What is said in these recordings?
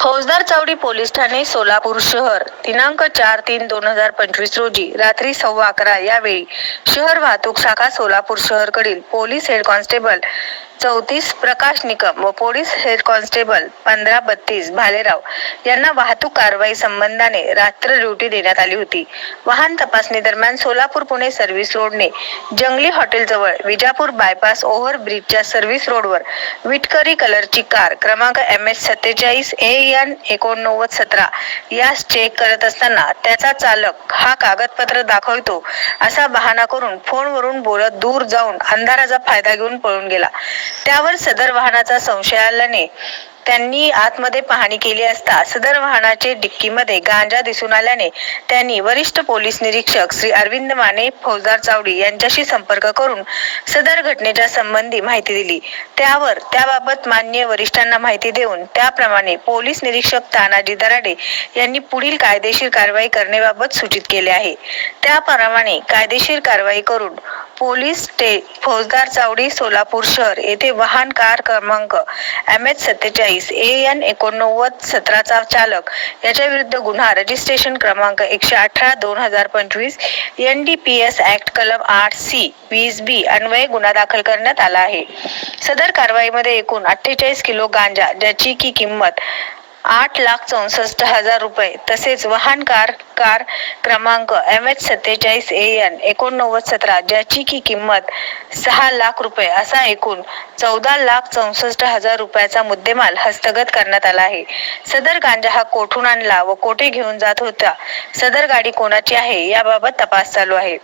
फौजदार चावडी पोलीस ठाणे सोलापूर शहर. दिनांक चार तीन दोन हजार पंचवीस रोजी रात्री सव्वा अकरा यावेळी शहर वाहतूक शाखा सोलापूर शहरकडील पोलीस हेड कॉन्स्टेबल चौतीस प्रकाश निकम व पोलीस हेड कॉन्स्टेबल पंधरा बत्तीस भालेराव यांना वाहतूक कारवाई संबंधाने रात्र ड्युटी देण्यात आली होती. वाहन तपासणी दरम्यान सोलापूर पुणे सर्व्हिस रोडने जंगली हॉटेल जवळ विजापूर बायपास ओव्हर ब्रिजच्या सर्व्हिस रोडवर विटकरी कलरची कार क्रमांक एम एच सत्तेचाळीस ए एन एकोणनव्वद सतरा यास चेक करत असताना त्याचा चालक हा कागदपत्र दाखवतो असा बहाणा करून फोनवरून बोलत दूर जाऊन अंधाराचा फायदा घेऊन पळून गेला. त्यावर सदर वाहनाचा संशय आल्याने त्यांनी आतमध्ये पाहणी केली असता सदर वाहनाचे डिक्कीमध्ये गांजा दिसून आल्याने त्यांनी वरिष्ठ पोलीस निरीक्षक श्री अरविंद माने फौजदार चावडी यांच्याशी संपर्क करून सदर घटनेच्या संबंधी माहिती दिली. त्यावर त्याबाबत मान्य वरिष्ठांना माहिती देऊन त्याप्रमाणे पोलीस निरीक्षक तानाजी दराडे यांनी पुढील कायदेशीर कारवाई करण्याबाबत सूचित केले आहे. त्याप्रमाणे कायदेशीर कारवाई करून पोलीस स्टे फौजदार चावडी सोलापूर शहर येथे वाहन कार क्रमांक एम एच सत्तेचाळीस ए एन एकोणनव्वद सतराचा चालक याच्या विरुद्ध गुन्हा रजिस्ट्रेशन क्रमांक एकशे अठरा दोन हजार पंचवीस N D P S act कलम आठ सी वीस बी अन्वये गुन्हा दाखल करण्यात आला आहे. सदर कारवाईमध्ये एकूण अठ्ठेचाळीस किलो गांजा ज्याची की किंमत आठ लाख चौसष्ट हजार रुपये. तसेच वाहन कार कार क्रमांक एम एच सत्तेचाळीस ए एन एकोणनव्वद सतरा ज्याची की किंमत सहा लाख रुपये असा एकूण चौदा लाख चौसष्ट हजार रुपयाचा मुद्देमाल हस्तगत करण्यात आला आहे. सदर गांजा हा कोठून आणला व कोठे घेऊन जात होता? सदर गाडी कोणाची आहे? याबाबत तपास चालू आहे.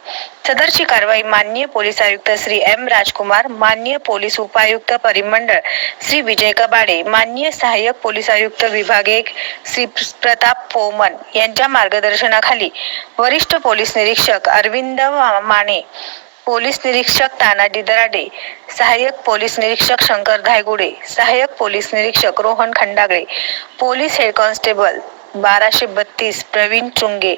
सदरची कारवाई माननीय पोलीस आयुक्त श्री एम राजकुमार माननीय पोलीस उपायुक्त परिमंडळ श्री विजय कबाडे माननीय सहाय्यक पोलीस आयुक्त विभाग एक श्री प्रताप पोमन यांच्या मार्गदर्शनाखाली वरिष्ठ पोलीस निरीक्षक अरविंद माने पोलीस निरीक्षक तानाजी दराडे सहाय्यक पोलीस निरीक्षक शंकर धायगुडे सहाय्यक पोलीस निरीक्षक Rohan Khandagale police head constable बाराशे बत्तीस प्रवीण चुंगे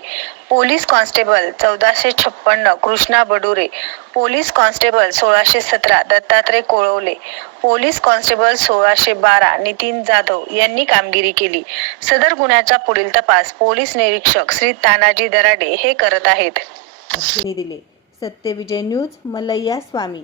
पोलीस कॉन्स्टेबल चौदाशे छप्पन्न कृष्णा बडुरे पोलीस कॉन्स्टेबल सोळाशे सतरा दत्तात्रय कोळवले पोलीस कॉन्स्टेबल सोळाशे बारा नितीन जाधव यांनी कामगिरी केली. सदर गुन्ह्याचा पुढील तपास पोलीस निरीक्षक श्री तानाजी दराडे हे करत आहेत. दिले. सत्यविजय न्यूज मलय्या स्वामी